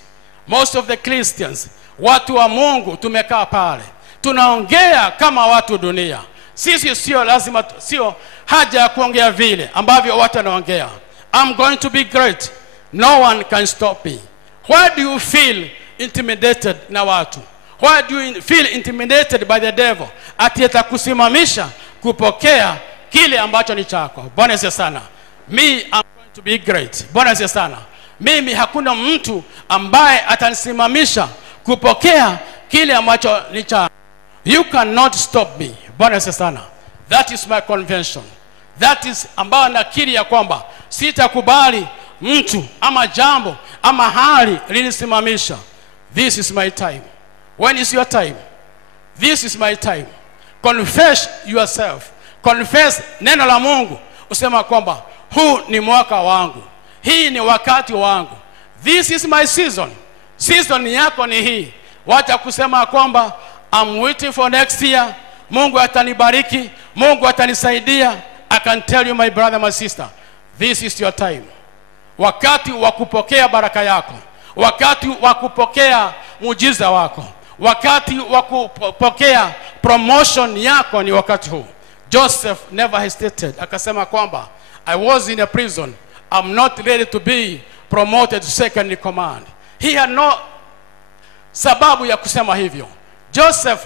Most of the Christians, watu wa Mungu tumekaa pale. Tunaongea kama watu dunia. Sisi sio haja ya kuongea vile ambavyo watu wanaongea. I'm going to be great. No one can stop me. Why do you feel intimidated na watu? Why do you feel intimidated by the devil? Ati atakusimamisha kupokea kile ambacho ni chako. Bwana asifiwe sana. I'm going to be great. Bwana asifiwe sana. Mimi hakuna mtu ambaye atanisimamisha kupokea kile ambacho ni chako. You cannot stop me. Bwana asifiwe sana. That is my convention. That is ambayo nakiri ya kwamba sitakubali mtu ama jambo ama hali linisimamisha. This is my time. When is your time? This is my time. Confess yourself. Confess neno la Mungu. Usema kwamba huu ni mwaka wangu. Hii ni wakati wangu. This is my season. Season yako ni hii. Wacha kusema kwamba I'm waiting for next year. Mungu atanibariki. Mungu atanisaidia. I can tell you my brother, my sister. This is your time. wakati wa kupokea baraka yako, wakati wa kupokea muujiza wako, wakati wa kupokea promotion yako ni wakati huu. Joseph never hesitated. Akasema kwamba I was in a prison. I'm not ready to be promoted to second in command. He had no sababu ya kusema hivyo. Joseph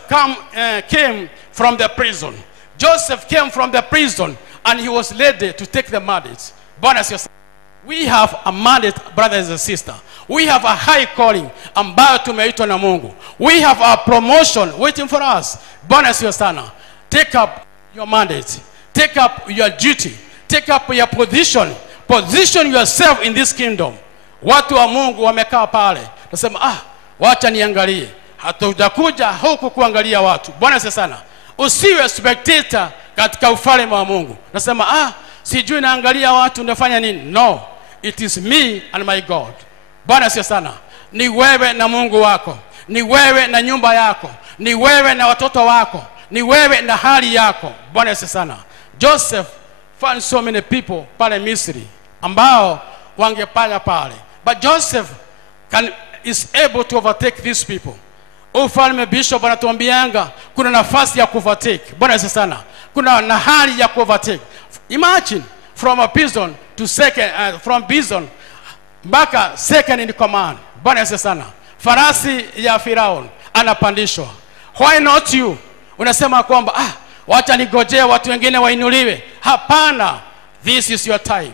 came from the prison. Joseph came from the prison and he was ready to take the mandate. We have a mandate, brothers and sisters. We have a high calling ambayo tumeitwa na Mungu. We have a promotion waiting for us. Bwana sio sana. Take up your mandate. Take up your duty. Take up your position. Position yourself in this kingdom. Watu wa Mungu wamekaa pale. Nasema wacha niangalie. Hatujakuja huku kuangalia watu. Bwana sio sana. Usiwe spectator katika ufalme wa Mungu. Nasema sijui naangalia watu nafanya nini. No. It is me and my God. Bwana sio sana. Ni wewe na Mungu wako. Ni wewe na nyumba yako. Ni wewe na watoto wako. Ni wewe na hali yako. Bwana sio sana. Joseph found so many people pale Misri ambao wangepanya pale. But Joseph is able to overtake these people. Ufalme bishop anatuambianga kuna nafasi ya kuovertake. Bwana sio sana. Kuna na hali ya kuovertake. Imagine from a prison to second, from prison mpaka second in command. Bwana sio sana. Farasi ya Firaun anapandishwa. Why not you? Unasema kwamba wacha nigojee watu wengine wainuliwe. Hapana. This is your time.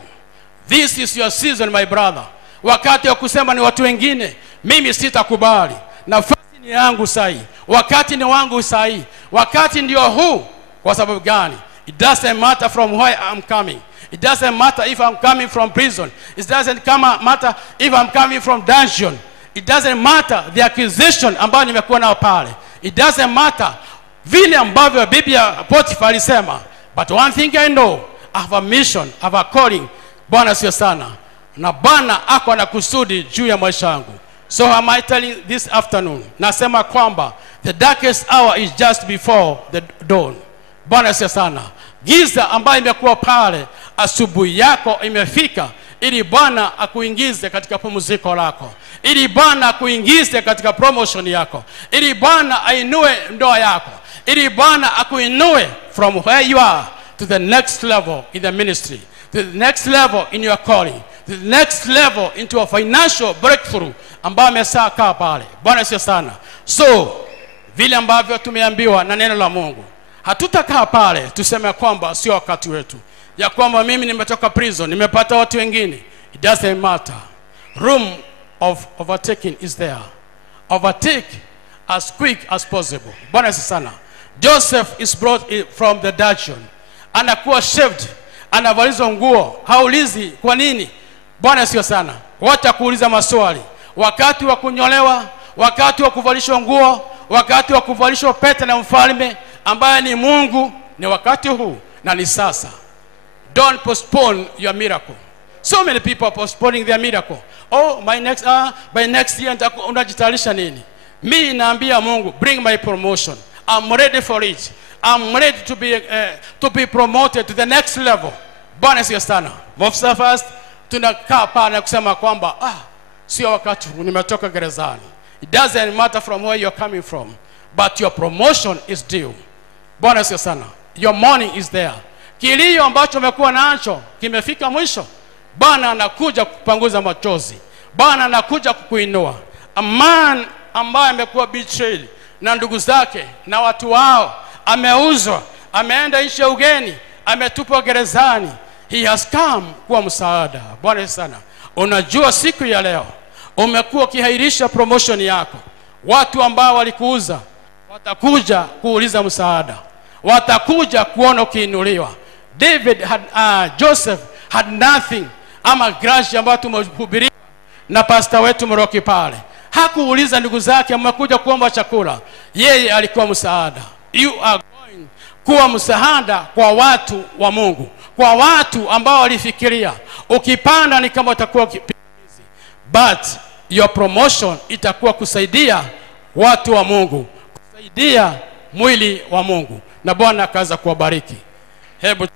This is your season, my brother. Wakati wa kusema ni watu wengine, mimi sitakubali. Nafasi ni yangu sahi. Wakati ni wangu sahi. Wakati ndio huu. Kwa sababu gani? It doesn't matter from where I'm coming. It doesn't matter if I'm coming from prison. It doesn't matter if I'm coming from dungeon. It doesn't matter the accusation ambayo nimekuwa nao pale. It doesn't matter vile ambavyo bibi ya Potifa alisema. But one thing I know, I have a mission, I have a calling. Bwana sio sana. Na Bwana ako na kusudi juu ya maisha yangu. So am I telling this afternoon, nasema kwamba the darkest hour is just before the dawn. Bwana sio sana. Giza ambayo imekuwa pale, asubuhi yako imefika ili Bwana akuingize katika pumziko lako. Ili Bwana akuingize katika promotion yako. Ili Bwana ainue ndoa yako. Ili Bwana akuinue from where you are to the next level in the ministry. To the next level in your calling. To the next level into a financial breakthrough ambayo amesaa pale. Bwana sio sana. So, vile ambavyo tumeambiwa na neno la Mungu, hatutakaa pale tuseme kwamba sio wakati wetu. Ya kwamba mimi nimetoka prison, nimepata watu wengine. It doesn't matter. Room of overtaking is there. Overtake as quick as possible. Bwana sana. Joseph is brought from the dungeon. Anakuwa shaved. Anavalizwa nguo. Haulizi kwa nini? Bwana sio sana. Wacha kuuliza maswali. Wakati wa kunyolewa, wakati wa kuvalishwa nguo, wakati wa kuvalishwa pete na mfalme ambaye ni Mungu, ni wakati huu na ni sasa. Don't postpone your miracle. So many people are postponing their miracle. By next year unajitayarisha nini? Mimi naambia Mungu, bring my promotion. I'm ready for it. I'm ready to be promoted to the next level. Bwana sio sana. Most of us tunakaa pale na kusema kwamba sio wakati nimetoka gerezani. It doesn't matter from where you're coming from, but your promotion is due. Bwana sio sana. Your morning is there. Kilio ambacho umekuwa nacho kimefika mwisho. Bwana anakuja kupanguza machozi. Bwana anakuja kukuinua. A man ambaye amekuwa betrayed na ndugu zake na watu wao, ameuzwa, ameenda nchi ya ugeni, ametupwa gerezani. He has come kuwa msaada. Bwana sana. Unajua siku ya leo umekuwa ukihairisha promotion yako. Watu ambao walikuuza watakuja kuuliza msaada. Watakuja kuona ukiinuliwa. Joseph had nothing ama grudge ambayo tumehubiriwa na pastor wetu Mroki pale. Hakuuliza ndugu zake amekuja kuomba chakula. Yeye alikuwa msaada. You are going kuwa msaada kwa watu wa Mungu. Kwa watu ambao walifikiria ukipanda ni kama utakuwa kipindizi. But your promotion itakuwa kusaidia watu wa Mungu. Kusaidia mwili wa Mungu. Na Bwana akaanza kuwabariki. Hebu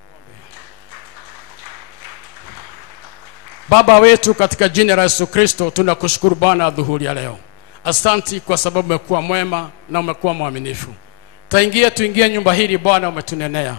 Baba wetu katika jina la Yesu Kristo, tunakushukuru Bwana adhuhuri ya leo. Asante kwa sababu umekuwa mwema na umekuwa mwaminifu. Tuingie nyumba hili Bwana, umetunenea.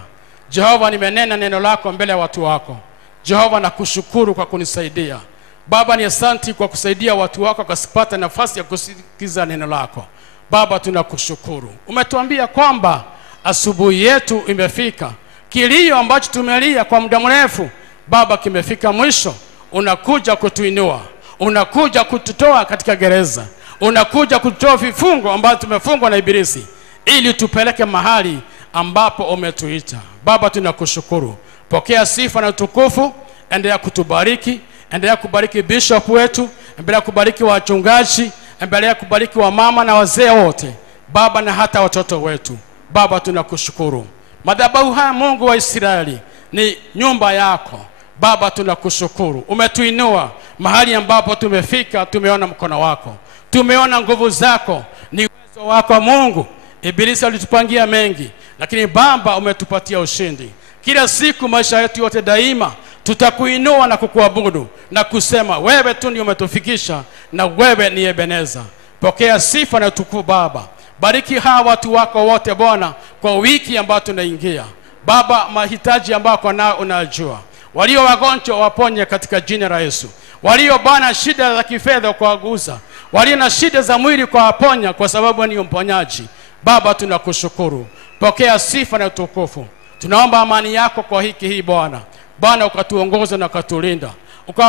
Jehova, nimenena neno lako mbele ya watu wako. Jehova, nakushukuru kwa kunisaidia. Baba, ni asante kwa kusaidia watu wako kasipata nafasi ya kusikiza neno lako. Baba, tunakushukuru. Umetuambia kwamba asubuhi yetu imefika. Kilio ambacho tumelia kwa muda mrefu, Baba, kimefika mwisho. Unakuja kutuinua, unakuja kututoa katika gereza, unakuja kutoa vifungo ambavyo tumefungwa na ibilisi, ili tupeleke mahali ambapo umetuita. Baba, tunakushukuru. Pokea sifa na utukufu. Endelea kutubariki, endelea kubariki bishop wetu, endelea kubariki wachungaji, endelea kubariki wa mama na wazee wote Baba, na hata watoto wetu. Baba, tunakushukuru. Madhabahu haya Mungu wa Israeli ni nyumba yako. Baba, tunakushukuru. Umetuinua mahali ambapo tumefika. Tumeona mkono wako, tumeona nguvu zako, ni uwezo wako Mungu. Ibilisi alitupangia mengi, lakini Baba umetupatia ushindi. Kila siku maisha yetu yote daima tutakuinua na kukuabudu na kusema wewe tu ndiye umetufikisha na wewe ni Ebeneza. Pokea sifa na utukufu Baba. Bariki hawa watu wako wote Bwana kwa wiki ambayo tunaingia. Baba, mahitaji ambayo kwa nao unajua. Walio wagonjwa waponye katika jina la Yesu. Walio Bwana shida za kifedha kwa waguza. Walio na shida za mwili kwa waponya, kwa sababu ni mponyaji. Baba, tunakushukuru. Pokea sifa na utukufu. Tunaomba amani yako kwa hii Bwana. Bwana, ukatuongoza na ukatulinda,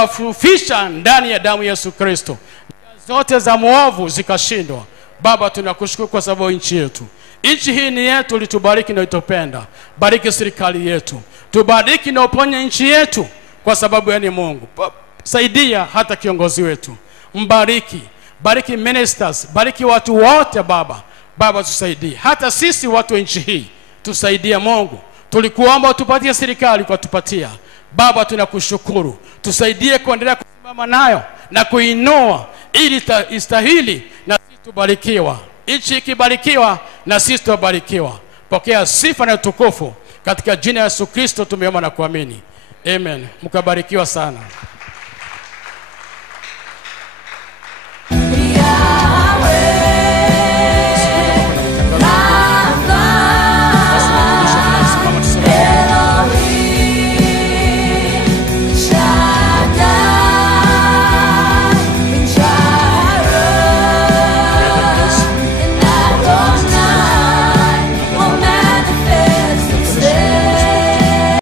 ukawafufisha ndani ya damu ya Yesu Kristo, zote za muovu zikashindwa. Baba, tunakushukuru kwa sababu nchi yetu, nchi hii ni yetu, ulitubariki na utupenda. Bariki serikali yetu, tubariki na uponye nchi yetu, kwa sababu yeye ni Mungu. Saidia hata kiongozi wetu, mbariki, bariki ministers, bariki watu wote Baba. Baba, tusaidie hata sisi watu wa nchi hii, tusaidie Mungu. Tulikuomba utupatie serikali, kwa tupatia. Baba, tunakushukuru. Tusaidie kuendelea kusimama nayo na kuinua, ili istahili na sisi tubarikiwa. Nchi ikibarikiwa na sisi tubarikiwa. Pokea sifa na utukufu katika jina la Yesu Kristo tumeomba na kuamini. Amen. Mkabarikiwa sana.